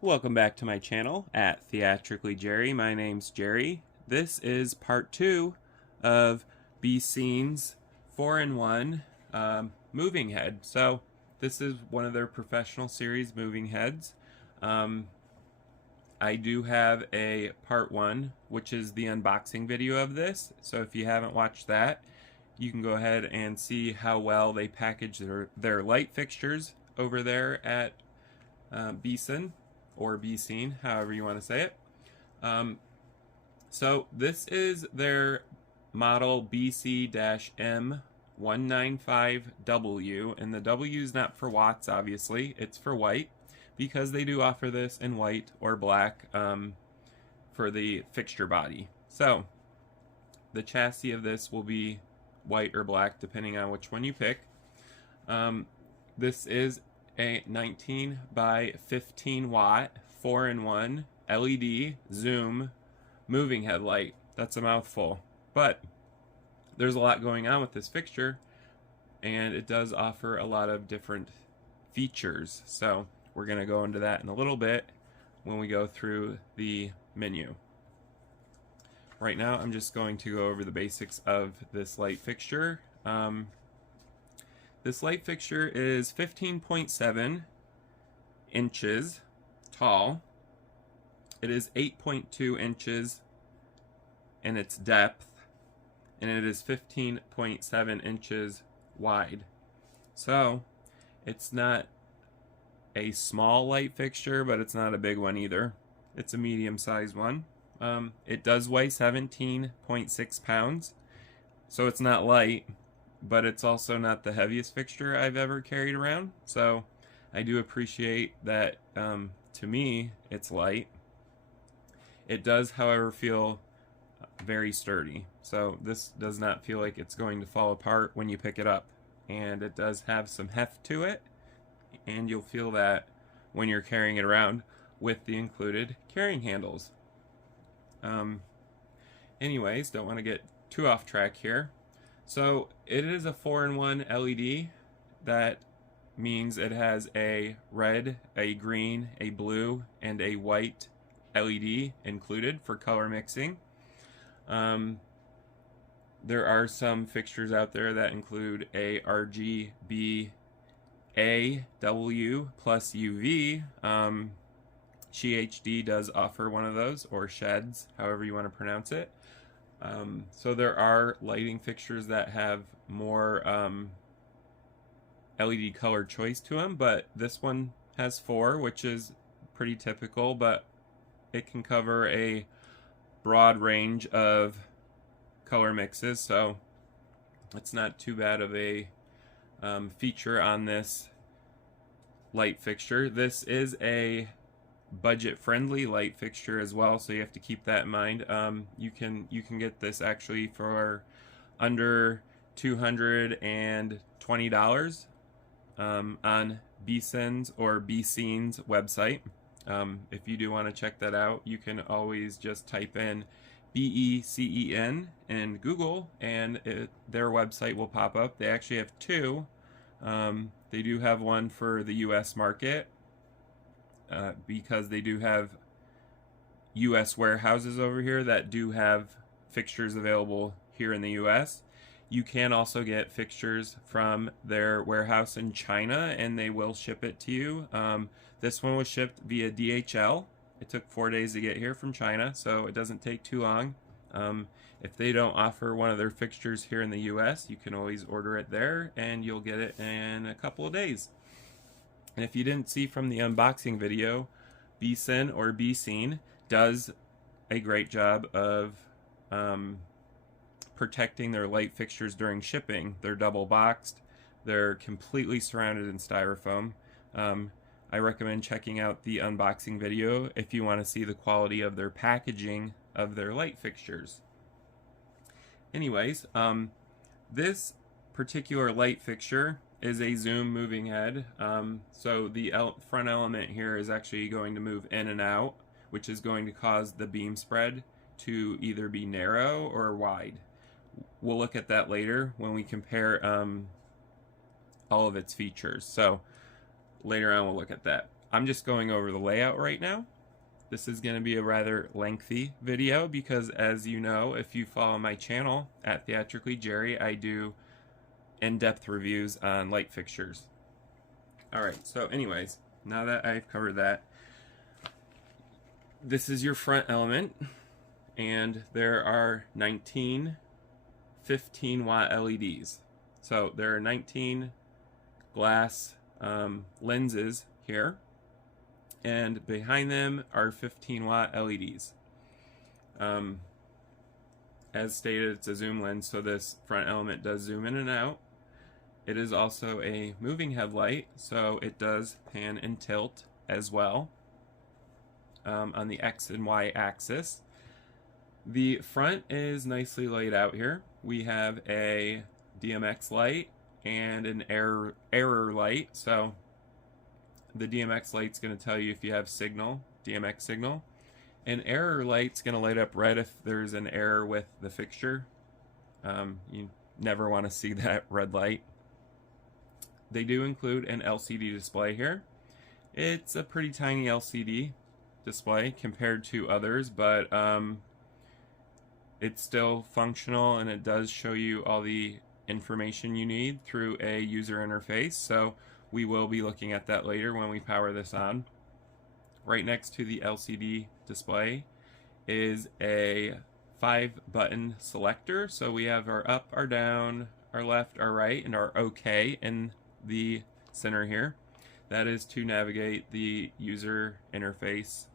Welcome back to my channel at TheatricallyJerry. My name's Jerry. This is part 2 of Becen's 4-in-1 moving head. So this is one of their professional series moving heads. I do have a part 1, which is the unboxing video of this. So if you haven't watched that, you can go ahead and see how well they package their light fixtures over there at Becen, or Becen, however you want to say it. So this is their model BC-M195W, and the W is not for watts, obviously, it's for white, because they do offer this in white or black for the fixture body. So the chassis of this will be white or black depending on which one you pick. This is a 19 by 15 watt 4-in-1 LED zoom moving headlight. That's a mouthful, but there's a lot going on with this fixture, and it does offer a lot of different features. So we're going to go into that in a little bit when we go through the menu. Right now I'm just going to go over the basics of this light fixture. This light fixture is 15.7 inches tall. It is 8.2 inches in its depth, and it is 15.7 inches wide. So it's not a small light fixture, but it's not a big one either. It's a medium-sized one. It does weigh 17.6 pounds, so it's not light, but it's also not the heaviest fixture I've ever carried around. So I do appreciate that. To me, it's light. It does, however, feel very sturdy. So this does not feel like it's going to fall apart when you pick it up. And it does have some heft to it, and you'll feel that when you're carrying it around with the included carrying handles. Anyways, don't want to get too off track here. So it is a 4-in-1 LED. That means it has a red, a green, a blue, and a white LED included for color mixing. There are some fixtures out there that include a RGB A, W plus UV. SheHD does offer one of those, or Sheds, however you want to pronounce it. So there are lighting fixtures that have more LED color choice to them, but this one has 4, which is pretty typical, but it can cover a broad range of color mixes, so it's not too bad of a feature on this light fixture. This is a budget-friendly light fixture as well, so you have to keep that in mind. You can get this actually for under $220 on Becen's or Becen's website. If you do want to check that out, you can always just type in BECEN in Google, and their website will pop up. They actually have 2. They do have one for the US market, because they do have US warehouses over here that do have fixtures available here in the US. You can also get fixtures from their warehouse in China, and they will ship it to you. This one was shipped via DHL. It took 4 days to get here from China, so it doesn't take too long. If they don't offer one of their fixtures here in the US, you can always order it there, and you'll get it in a couple of days. And if you didn't see from the unboxing video, Becen or Becen does a great job of protecting their light fixtures during shipping. They're double boxed. They're completely surrounded in styrofoam. I recommend checking out the unboxing video if you want to see the quality of their packaging of their light fixtures. Anyways, this particular light fixture is a zoom moving head. So the front element here is actually going to move in and out, which is going to cause the beam spread to either be narrow or wide. We'll look at that later when we compare all of its features. So later on we'll look at that. I'm just going over the layout right now. This is going to be a rather lengthy video because, as you know, if you follow my channel at TheatricallyJerry, I do in-depth reviews on light fixtures. Alright, so anyways, now that I've covered that, this is your front element, and there are 19 15-watt LEDs. So there are 19 glass lenses here, and behind them are 15-watt LEDs. As stated, it's a zoom lens, so this front element does zoom in and out. It is also a moving headlight, so it does pan and tilt as well on the X and Y axis. The front is nicely laid out here. We have a DMX light and an error light. So the DMX light's going to tell you if you have signal, DMX signal. An error light's going to light up red if there's an error with the fixture. You never want to see that red light. They do include an LCD display here. It's a pretty tiny LCD display compared to others, but it's still functional, and it does show you all the information you need through a user interface. So we will be looking at that later when we power this on. Right next to the LCD display is a 5-button selector. So we have our up, our down, our left, our right, and our OK in the center here. That is to navigate the user interface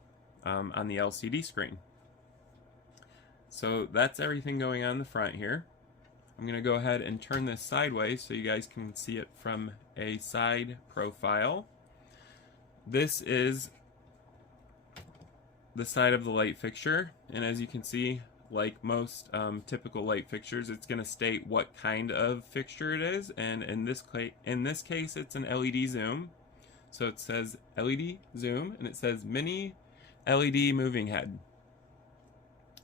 on the LCD screen. So that's everything going on in the front here. I'm going to go ahead and turn this sideways so you guys can see it from a side profile. This is the side of the light fixture, and as you can see, like most typical light fixtures, it's going to state what kind of fixture it is, and in this case it's an LED zoom. So it says LED zoom, and it says mini LED moving head.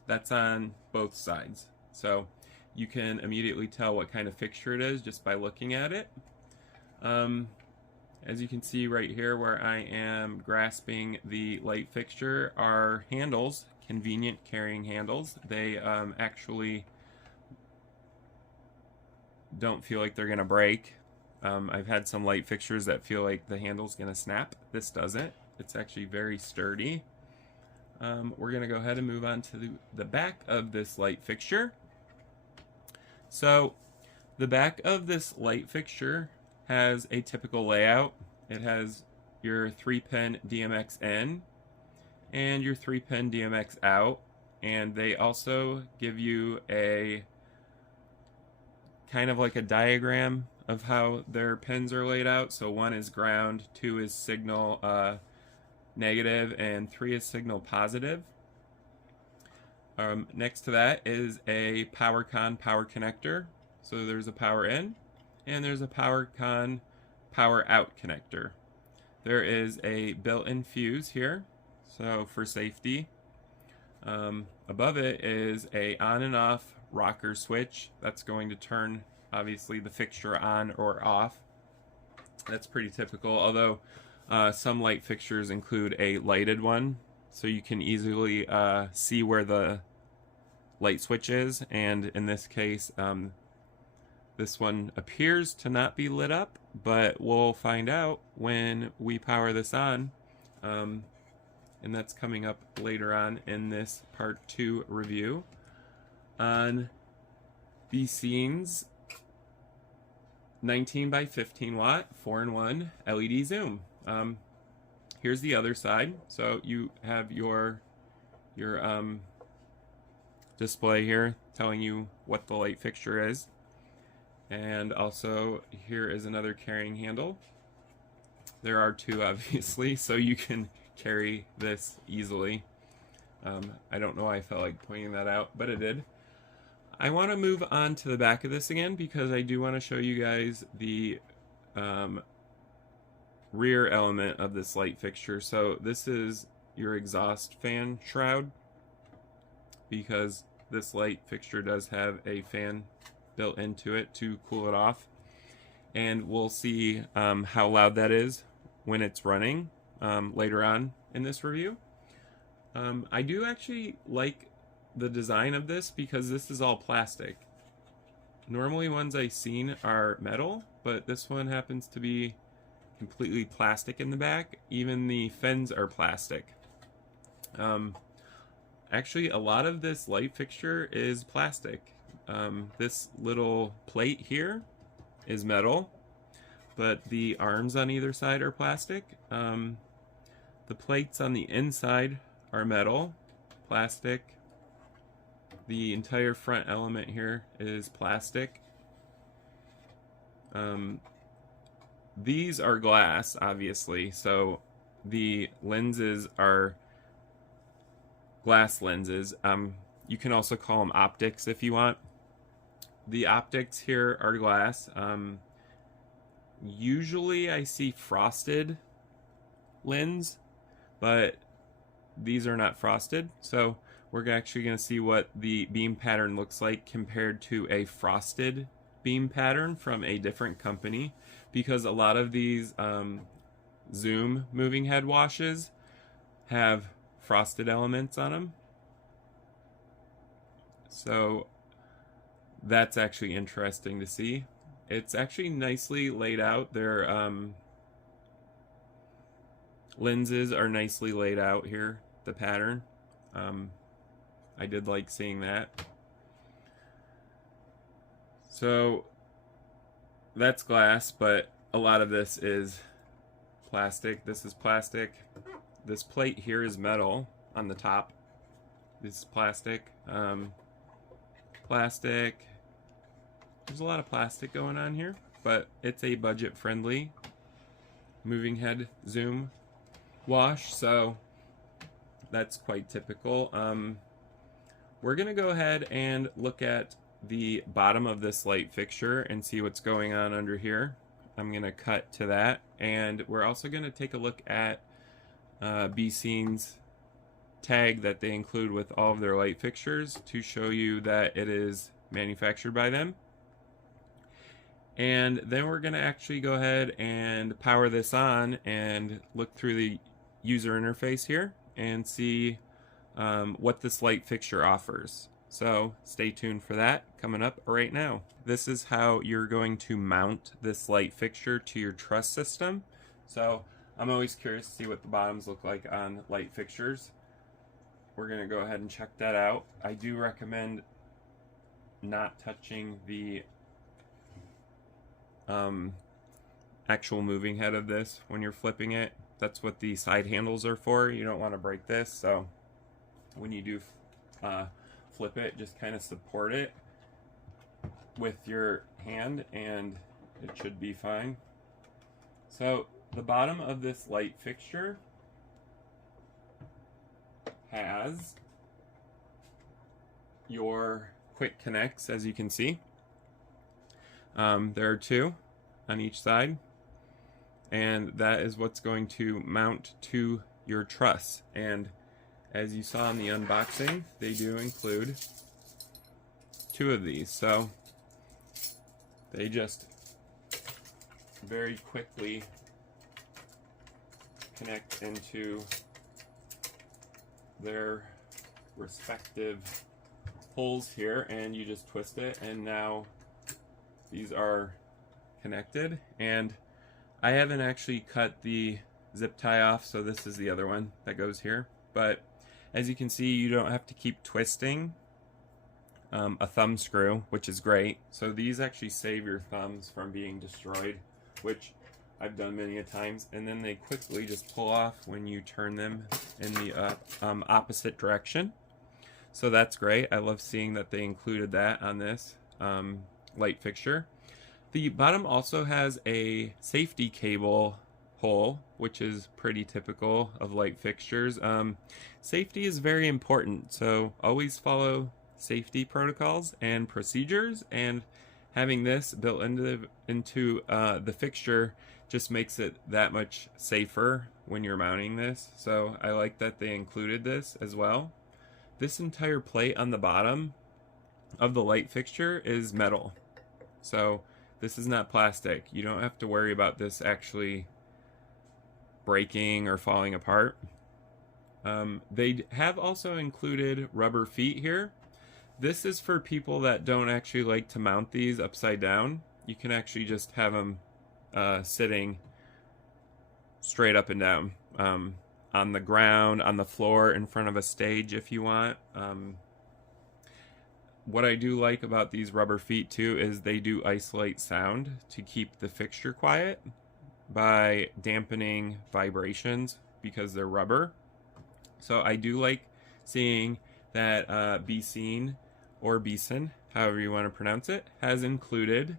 That's on both sides, so you can immediately tell what kind of fixture it is just by looking at it. As you can see right here where I am grasping the light fixture are handles, convenient carrying handles. They actually don't feel like they're going to break. I've had some light fixtures that feel like the handle's going to snap. This doesn't. It's actually very sturdy. We're going to go ahead and move on to the back of this light fixture. So the back of this light fixture has a typical layout. It has your 3-pin DMX in and your 3-pin DMX out, and they also give you a kind of like a diagram of how their pins are laid out. So 1 is ground, 2 is signal negative, and 3 is signal positive. Next to that is a PowerCon power connector. So there's a power in, and there's a PowerCon power out connector. There is a built-in fuse here, so for safety. Above it is a on and off rocker switch that's going to turn obviously the fixture on or off. That's pretty typical, although some light fixtures include a lighted one, so you can easily see where the light switch is, and in this case this one appears to not be lit up, but we'll find out when we power this on, and that's coming up later on in this part 2 review on Becen's 19 by 15 watt 4-in-1 LED zoom. Here's the other side. So you have your display here telling you what the light fixture is, and also here is another carrying handle. There are 2 obviously, so you can carry this easily. I don't know why I felt like pointing that out, but it did. I want to move on to the back of this again because I do want to show you guys the rear element of this light fixture. So this is your exhaust fan shroud, because this light fixture does have a fan built into it to cool it off, and we'll see how loud that is when it's running. later on in this review. I do actually like the design of this because this is all plastic. Normally ones I've seen are metal, but this one happens to be completely plastic in the back. Even the fins are plastic. Actually, a lot of this light fixture is plastic. This little plate here is metal, but the arms on either side are plastic. The plates on the inside are metal, plastic. The entire front element here is plastic. These are glass, obviously, so the lenses are glass lenses. You can also call them optics if you want. The optics here are glass. Usually I see frosted lens, but these are not frosted, so we're actually going to see what the beam pattern looks like compared to a frosted beam pattern from a different company, because a lot of these zoom moving head washes have frosted elements on them. So that's actually interesting to see. It's actually nicely laid out. Their lenses are nicely laid out here, the pattern. I did like seeing that. So that's glass, but a lot of this is plastic. This is plastic. This plate here is metal on the top. This is plastic. Plastic. There's a lot of plastic going on here, but it's a budget-friendly moving head zoom wash, so that's quite typical. We're gonna go ahead and look at the bottom of this light fixture and see what's going on under here. I'm gonna cut to that, and we're also gonna take a look at Becen's tag that they include with all of their light fixtures to show you that it is manufactured by them. And then we're going to actually go ahead and power this on and look through the user interface here and see what this light fixture offers. So stay tuned for that coming up right now. This is how you're going to mount this light fixture to your truss system. So I'm always curious to see what the bottoms look like on light fixtures. We're going to go ahead and check that out. I do recommend not touching the actual moving head of this when you're flipping it. That's what the side handles are for. You don't want to break this, so when you do flip it, just kind of support it with your hand and it should be fine. So the bottom of this light fixture has your quick connects, as you can see. There are two on each side, and that is what's going to mount to your truss. And as you saw in the unboxing, they do include two of these, so they just very quickly connect into their respective holes here, and you just twist it, and now these are connected. And I haven't actually cut the zip tie off, so this is the other one that goes here. But as you can see, you don't have to keep twisting a thumb screw, which is great. So these actually save your thumbs from being destroyed, which I've done many a times. And then they quickly just pull off when you turn them in the opposite direction. So that's great. I love seeing that they included that on this light fixture. The bottom also has a safety cable hole, which is pretty typical of light fixtures. Safety is very important, so always follow safety protocols and procedures, and having this built into the fixture just makes it that much safer when you're mounting this. So I like that they included this as well. This entire plate on the bottom of the light fixture is metal, so this is not plastic. You don't have to worry about this actually breaking or falling apart. They have also included rubber feet here. This is for people that don't actually like to mount these upside down. You can actually just have them sitting straight up and down on the ground, on the floor, in front of a stage if you want. What I do like about these rubber feet too is they do isolate sound to keep the fixture quiet by dampening vibrations because they're rubber. So I do like seeing that Becen or Becen, however you want to pronounce it, has included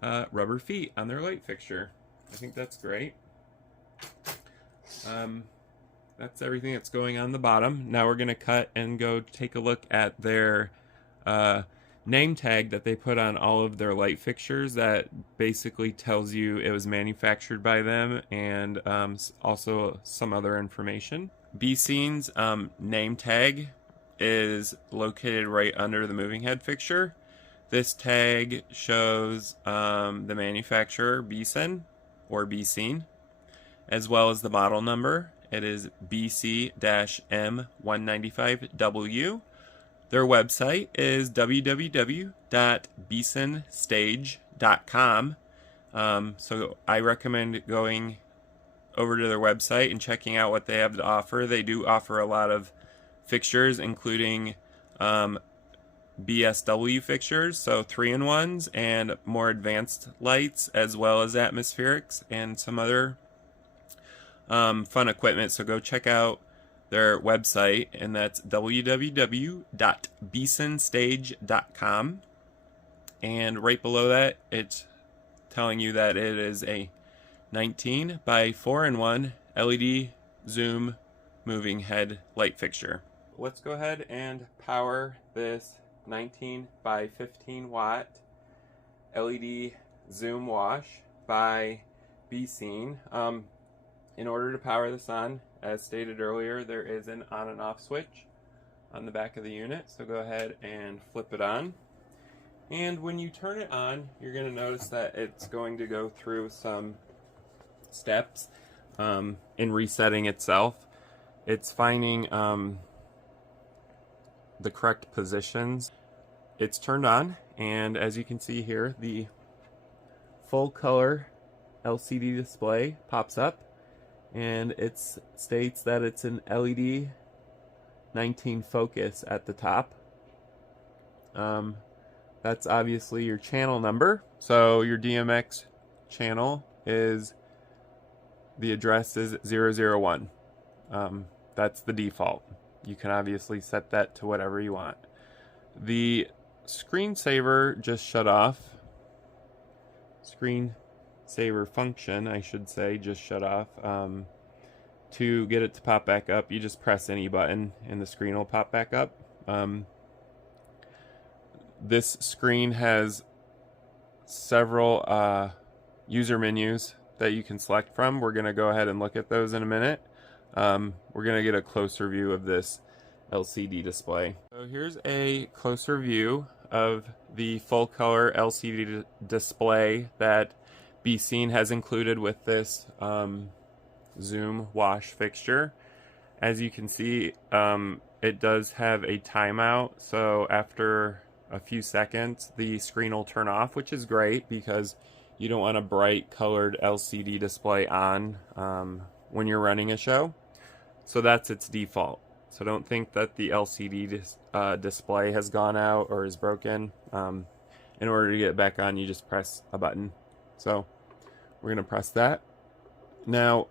rubber feet on their light fixture. I think that's great. That's everything that's going on the bottom. Now we're going to cut and go take a look at their name tag that they put on all of their light fixtures that basically tells you it was manufactured by them, and also some other information. Becen's name tag is located right under the moving head fixture. This tag shows the manufacturer, Becen or Becen, as well as the model number. It is BC-M195W. Their website is www.becenstage.com. So I recommend going over to their website and checking out what they have to offer. They do offer a lot of fixtures, including BSW fixtures, so 3-in-1s, and more advanced lights, as well as atmospherics and some other fun equipment. So go check out their website, and that's www.becenstage.com. And right below that, it's telling you that it is a 19 by 4-in-1 LED zoom moving head light fixture. Let's go ahead and power this 19 by 15 watt LED zoom wash by Becen. In order to power this on, as stated earlier, there is an on and off switch on the back of the unit. So go ahead and flip it on. And when you turn it on, you're going to notice that it's going to go through some steps in resetting itself. It's finding the correct positions. It's turned on, and as you can see here, the full color LCD display pops up, and it states that it's an LED 19 focus at the top. That's obviously your channel number. So your DMX channel is, the address is 001. That's the default. You can obviously set that to whatever you want. The screensaver just shut off. Screensaver function, I should say, just shut off. To get it to pop back up, you just press any button and the screen will pop back up. This screen has several user menus that you can select from. We're going to go ahead and look at those in a minute. We're going to get a closer view of this LCD display. So here's a closer view of the full color LCD display that Becen has included with this zoom wash fixture. As you can see, it does have a timeout, so after a few seconds the screen will turn off, which is great because you don't want a bright colored LCD display on when you're running a show. So that's its default. So don't think that the LCD display has gone out or is broken. In order to get it back on, you just press a button. So we're going to press that. Now,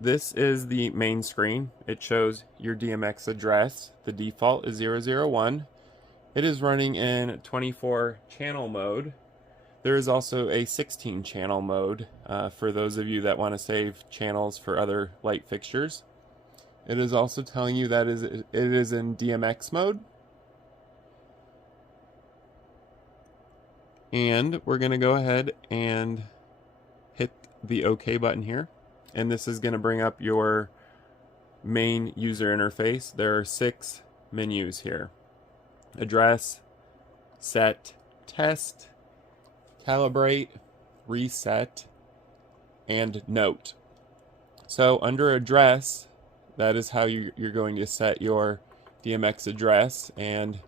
this is the main screen. It shows your DMX address. The default is 001. It is running in 24 channel mode. There is also a 16 channel mode for those of you that want to save channels for other light fixtures. It is also telling you that it is in DMX mode. And we're going to go ahead and hit the OK button here. And this is going to bring up your main user interface. There are 6 menus here: address, set, test, calibrate, reset, and note. So under address, that is how you're going to set your DMX address, and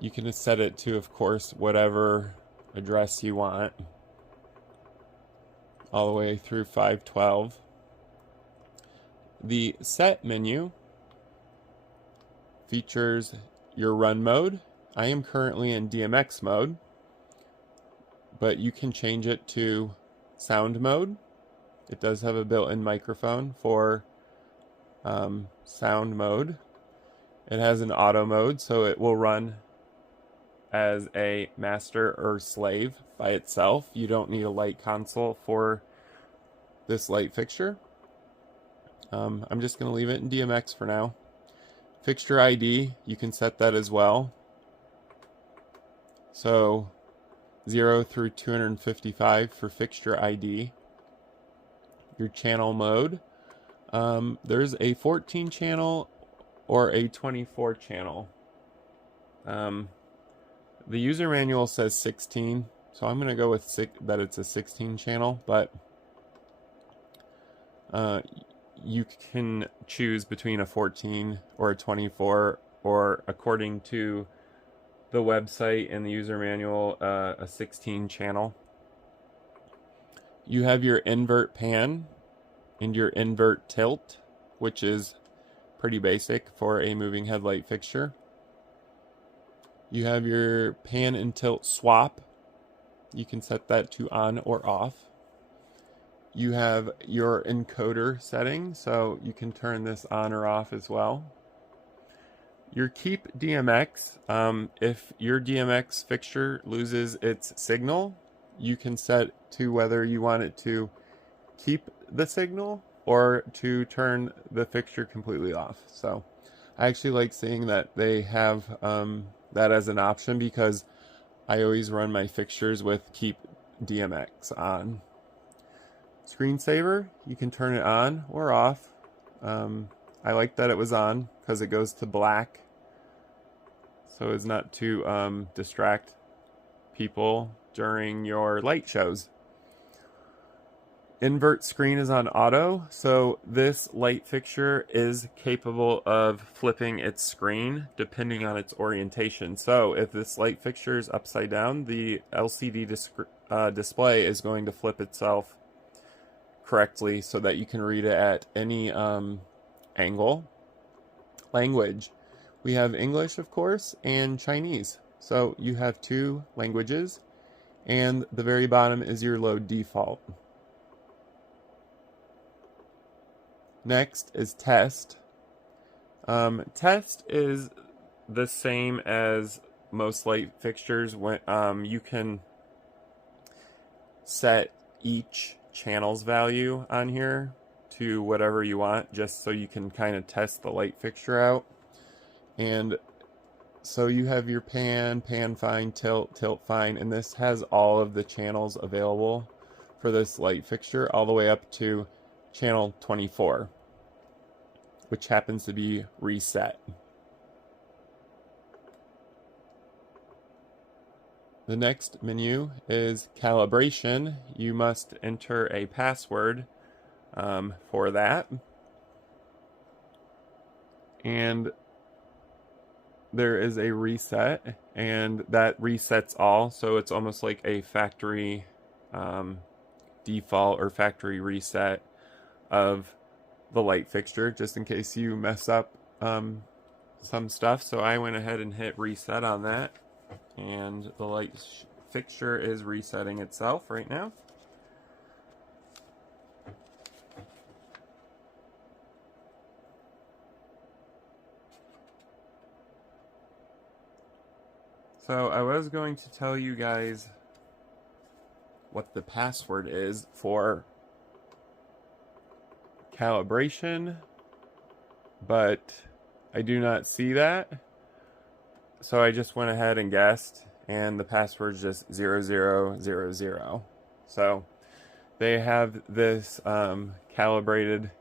you can set it to, of course, whatever address you want, all the way through 512. The set menu features your run mode. I am currently in DMX mode, but you can change it to sound mode. It does have a built-in microphone for sound mode. It has an auto mode, so it will run as a master or slave by itself. You don't need a light console for this light fixture. I'm just going to leave it in DMX for now. Fixture ID, you can set that as well. So 0 through 255 for fixture ID. Your channel mode. There's a 14 channel or a 24 channel. The user manual says 16, so I'm going to go with that it's a 16 channel, but you can choose between a 14 or a 24, or according to the website and the user manual, a 16 channel. You have your invert pan and your invert tilt, which is pretty basic for a moving headlight fixture. You have your pan and tilt swap. You can set that to on or off. You have your encoder setting, so you can turn this on or off as well. Your keep DMX, if your DMX fixture loses its signal, you can set to whether you want it to keep the signal or to turn the fixture completely off. So I actually like seeing that they have that as an option, because I always run my fixtures with keep DMX on. Screensaver, you can turn it on or off. I like that it was on because it goes to black, so as not to distract people during your light shows. Invert screen is on auto, so this light fixture is capable of flipping its screen depending on its orientation. So if this light fixture is upside down, the LCD display is going to flip itself correctly so that you can read it at any angle. Language, we have English, of course, and Chinese. So you have two languages, and the very bottom is your load default. Next is test. Test is the same as most light fixtures. When you can set each channel's value on here to whatever you want, just so you can kind of test the light fixture out. And so you have your pan fine, tilt fine, and this has all of the channels available for this light fixture, all the way up to channel 24, which happens to be reset. The next menu is calibration. You must enter a password for that. And there is a reset, and that resets all, so it's almost like a factory default or factory reset of the light fixture, just in case you mess up some stuff. So I went ahead and hit reset on that, and the light fixture is resetting itself right now. So I was going to tell you guys what the password is for calibration, but I do not see that. So I just went ahead and guessed, and the password is just 0000. So they have this calibrated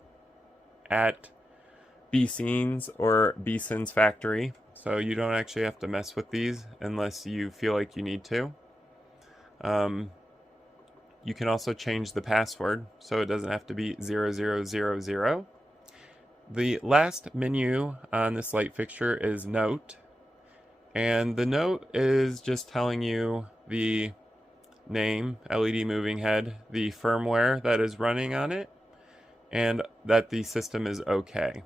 at Becen's or Becen's factory. So you don't actually have to mess with these unless you feel like you need to. You can also change the password, so it doesn't have to be 0000. The last menu on this light fixture is Note, and the note is just telling you the name, LED moving head, the firmware that is running on it, and that the system is okay.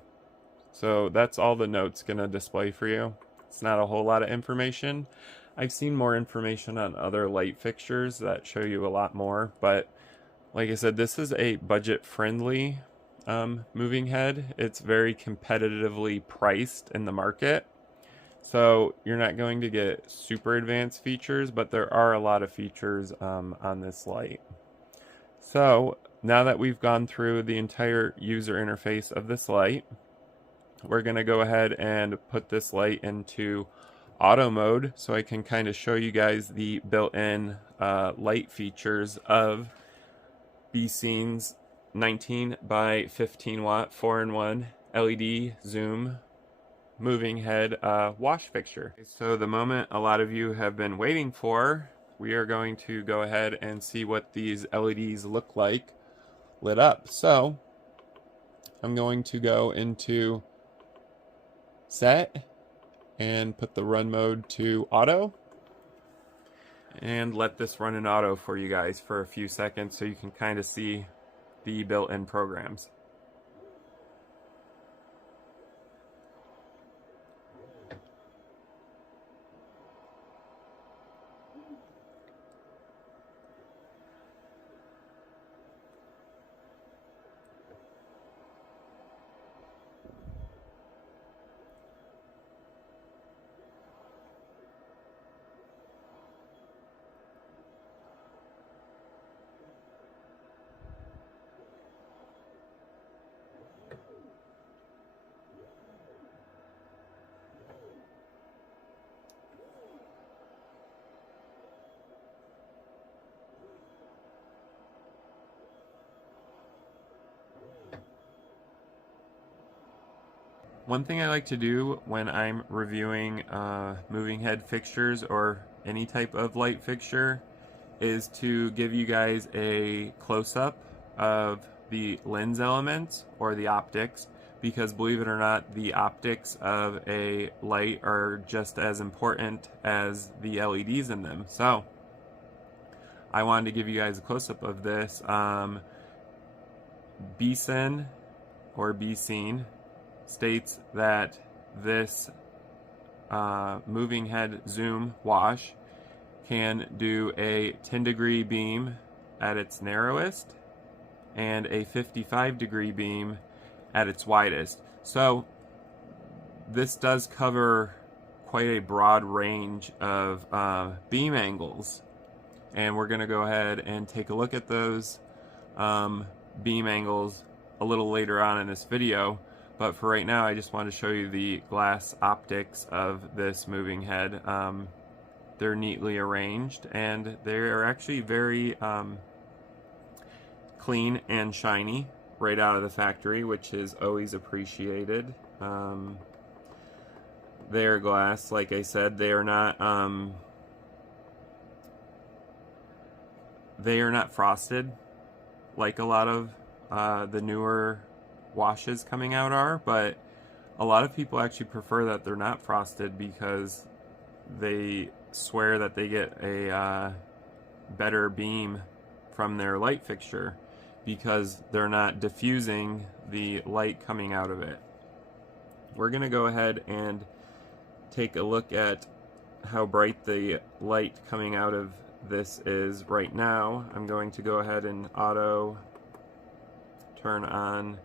So that's all the note's gonna display for you. It's not a whole lot of information. I've seen more information on other light fixtures that show you a lot more, but like I said, this is a budget-friendly moving head. It's very competitively priced in the market. So you're not going to get super advanced features, but there are a lot of features on this light. So now that we've gone through the entire user interface of this light, we're going to go ahead and put this light into auto mode so I can kind of show you guys the built-in light features of Becen's 19 by 15 watt 4-in-1 LED zoom moving head wash fixture. So the moment a lot of you have been waiting for, we are going to go ahead and see what these LEDs look like lit up. So I'm going to go into set and put the run mode to auto and let this run in auto for you guys for a few seconds so you can kind of see the built-in programs. One thing I like to do when I'm reviewing moving head fixtures or any type of light fixture is to give you guys a close-up of the lens elements or the optics, because believe it or not, the optics of a light are just as important as the LEDs in them. So I wanted to give you guys a close-up of this. Becen or Becen states that this moving head zoom wash can do a 10-degree beam at its narrowest and a 55-degree beam at its widest. So this does cover quite a broad range of beam angles, and we're going to go ahead and take a look at those beam angles a little later on in this video. But for right now, I just want to show you the glass optics of this moving head. They're neatly arranged, and they're actually very clean and shiny right out of the factory, which is always appreciated. They're glass, like I said. They are not frosted like a lot of the newer washes coming out are, but a lot of people actually prefer that they're not frosted because they swear that they get a better beam from their light fixture because they're not diffusing the light coming out of it. We're going to go ahead and take a look at how bright the light coming out of this is right now. I'm going to go ahead and auto turn on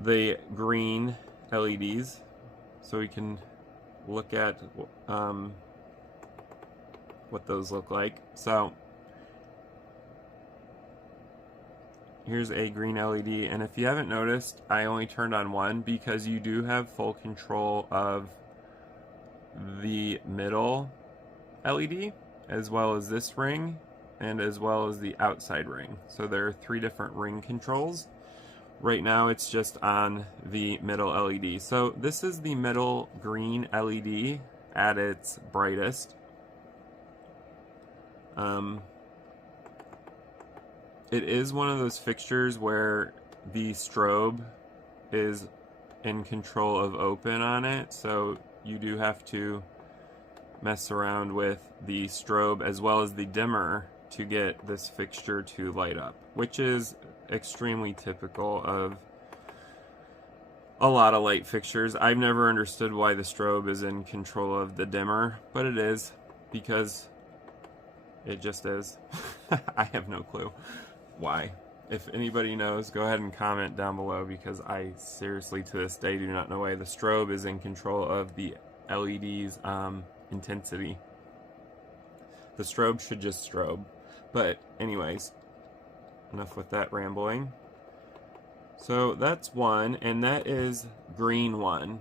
the green LEDs so we can look at what those look like. So here's a green LED, and if you haven't noticed, I only turned on one because you do have full control of the middle LED as well as this ring and as well as the outside ring. So there are 3 different ring controls. Right now it's just on the middle LED. So this is the middle green LED at its brightest. it is one of those fixtures where the strobe is in control of open on it, so you do have to mess around with the strobe as well as the dimmer to get this fixture to light up, which is extremely typical of a lot of light fixtures. I've never understood why the strobe is in control of the dimmer, but it is, because it just is. I have no clue why. If anybody knows, go ahead and comment down below, because I seriously to this day do not know why the strobe is in control of the LED's intensity. The strobe should just strobe. But anyways, enough with that rambling. So that's 1, and that is green 1.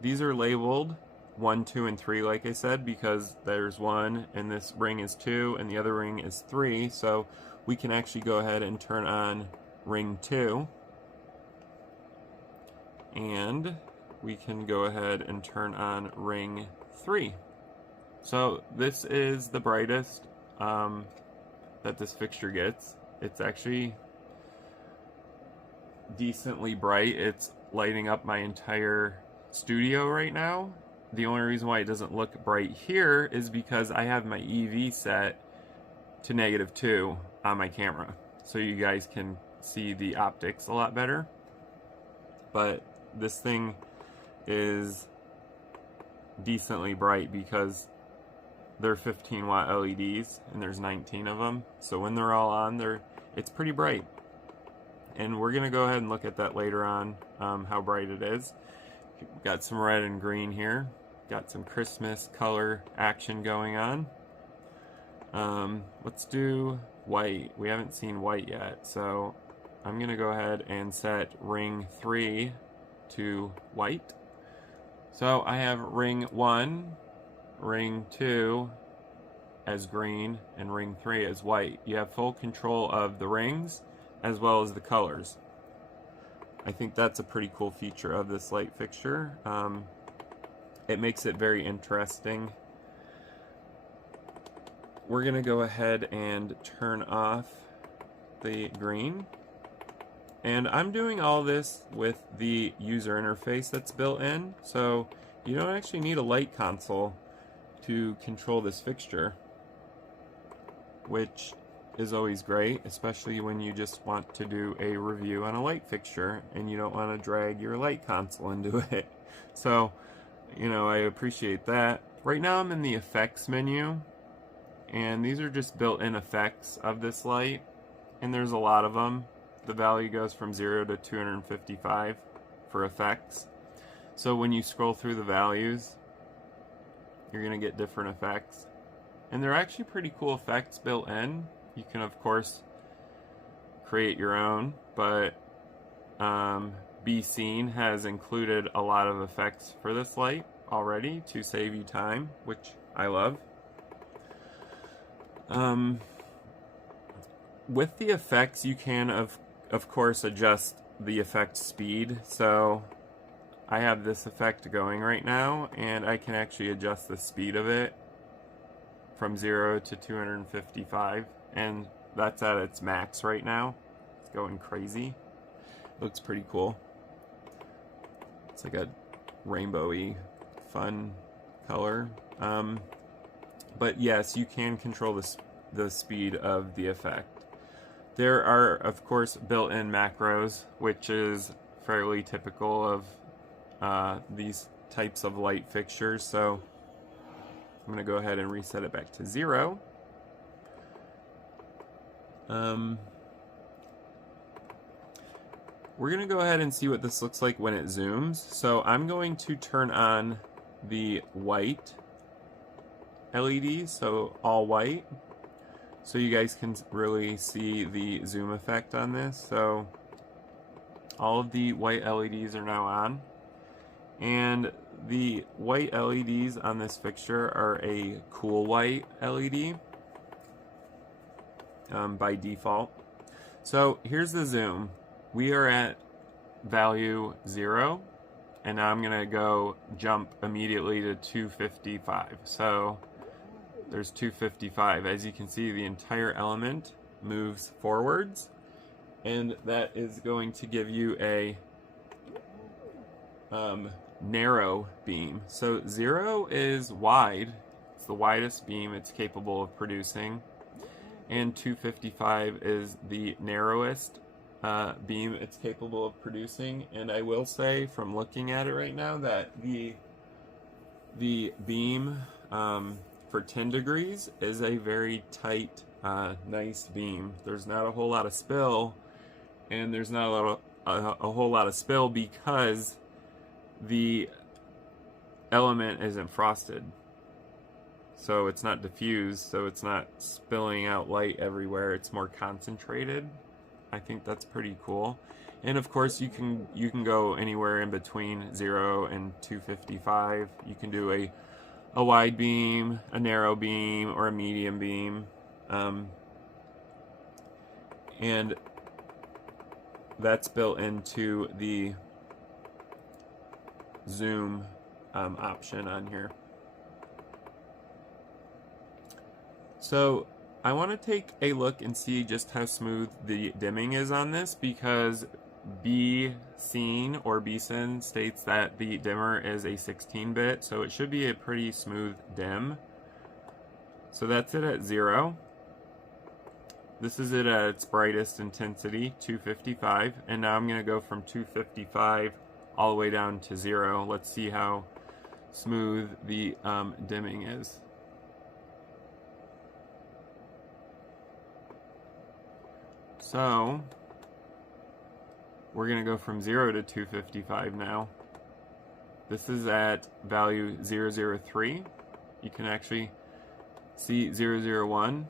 These are labeled 1, 2, and 3, like I said, because there's 1, and this ring is 2, and the other ring is 3, so we can actually go ahead and turn on ring 2, and we can go ahead and turn on ring 3. So this is the brightest that this fixture gets. It's actually decently bright. It's lighting up my entire studio right now. The only reason why it doesn't look bright here is because I have my EV set to -2 on my camera, so you guys can see the optics a lot better. But this thing is decently bright because they're 15-watt LEDs and there's 19 of them, so when they're all on, it's pretty bright. And we're gonna go ahead and look at that later on, how bright it is. Got some red and green here. Got some Christmas color action going on. Let's do white. We haven't seen white yet, so I'm gonna go ahead and set ring 3 to white. So I have ring 1, ring 2 as green, and ring 3 as white. You have full control of the rings as well as the colors. I think that's a pretty cool feature of this light fixture. It makes it very interesting. We're gonna go ahead and turn off the green. And I'm doing all this with the user interface that's built in, so you don't actually need a light console to control this fixture, which is always great, especially when you just want to do a review on a light fixture and you don't want to drag your light console into it. So, you know, I appreciate that. Right now I'm in the effects menu, and these are just built-in effects of this light, and there's a lot of them. The value goes from 0 to 255 for effects. So when you scroll through the values, you're going to get different effects. And they're actually pretty cool effects built in. You can, of course, create your own, but Becen has included a lot of effects for this light already to save you time, which I love. With the effects, you can, of course, adjust the effect speed. So I have this effect going right now, and I can actually adjust the speed of it from 0 to 255, and that's at its max right now. It's going crazy. Looks pretty cool. It's like a rainbowy, fun color. But yes, you can control the speed of the effect. There are, of course, built-in macros, which is fairly typical of these types of light fixtures. So I'm going to go ahead and reset it back to 0. We're going to go ahead and see what this looks like when it zooms. So I'm going to turn on the white LED, so all white, so you guys can really see the zoom effect on this. So all of the white LEDs are now on, and the white LEDs on this fixture are a cool white LED by default. So here's the zoom. We are at value 0, and now I'm gonna go jump immediately to 255. So there's 255. As you can see, the entire element moves forwards. and that is going to give you a narrow beam. So 0 is wide, it's the widest beam it's capable of producing, and 255 is the narrowest beam it's capable of producing. And I will say, from looking at it right now, that the beam for 10 degrees is a very tight, nice beam. There's not a whole lot of spill, and there's not a whole lot of spill because the element isn't frosted. So it's not diffused, so it's not spilling out light everywhere. It's more concentrated. I think that's pretty cool. And of course you can go anywhere in between 0 and 255. You can do a wide beam, a narrow beam, or a medium beam. And that's built into the zoom option on here. So I want to take a look and see just how smooth the dimming is on this, because Becen or Becen states that the dimmer is a 16-bit, so it should be a pretty smooth dim. So that's it at 0. This is it at its brightest intensity, 255, and now I'm going to go from 255 all the way down to 0. Let's see how smooth the dimming is. So we're going to go from 0 to 255 now. This is at value 003. You can actually see 001.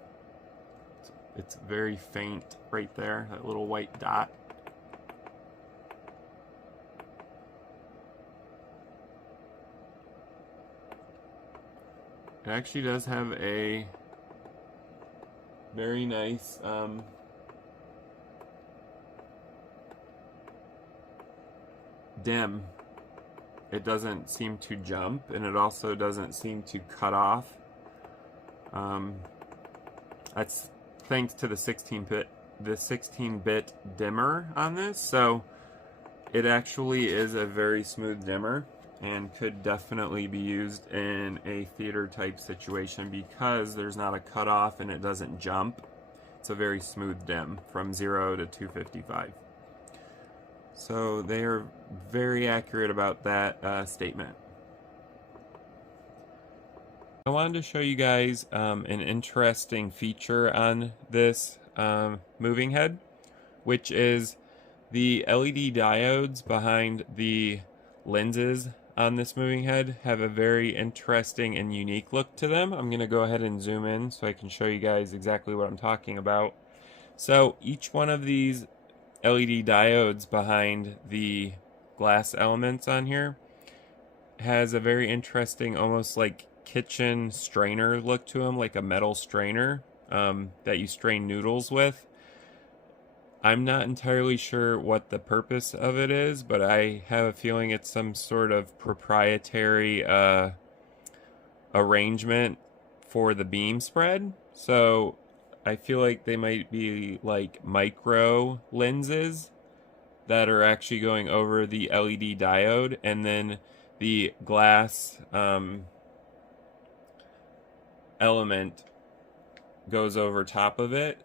It's very faint right there, that little white dot. It actually does have a very nice dim. It doesn't seem to jump, and it also doesn't seem to cut off. That's thanks to the 16-bit dimmer on this. So it actually is a very smooth dimmer and could definitely be used in a theater type situation because there's not a cutoff and it doesn't jump. It's a very smooth dim from 0 to 255. So they are very accurate about that statement. I wanted to show you guys an interesting feature on this moving head, which is the LED diodes behind the lenses on this moving head have a very interesting and unique look to them. I'm going to go ahead and zoom in so I can show you guys exactly what I'm talking about. So each one of these LED diodes behind the glass elements on here has a very interesting, almost like kitchen strainer look to them, like a metal strainer that you strain noodles with. I'm not entirely sure what the purpose of it is, but I have a feeling it's some sort of proprietary arrangement for the beam spread. So I feel like they might be like micro lenses that are actually going over the LED diode, and then the glass element goes over top of it.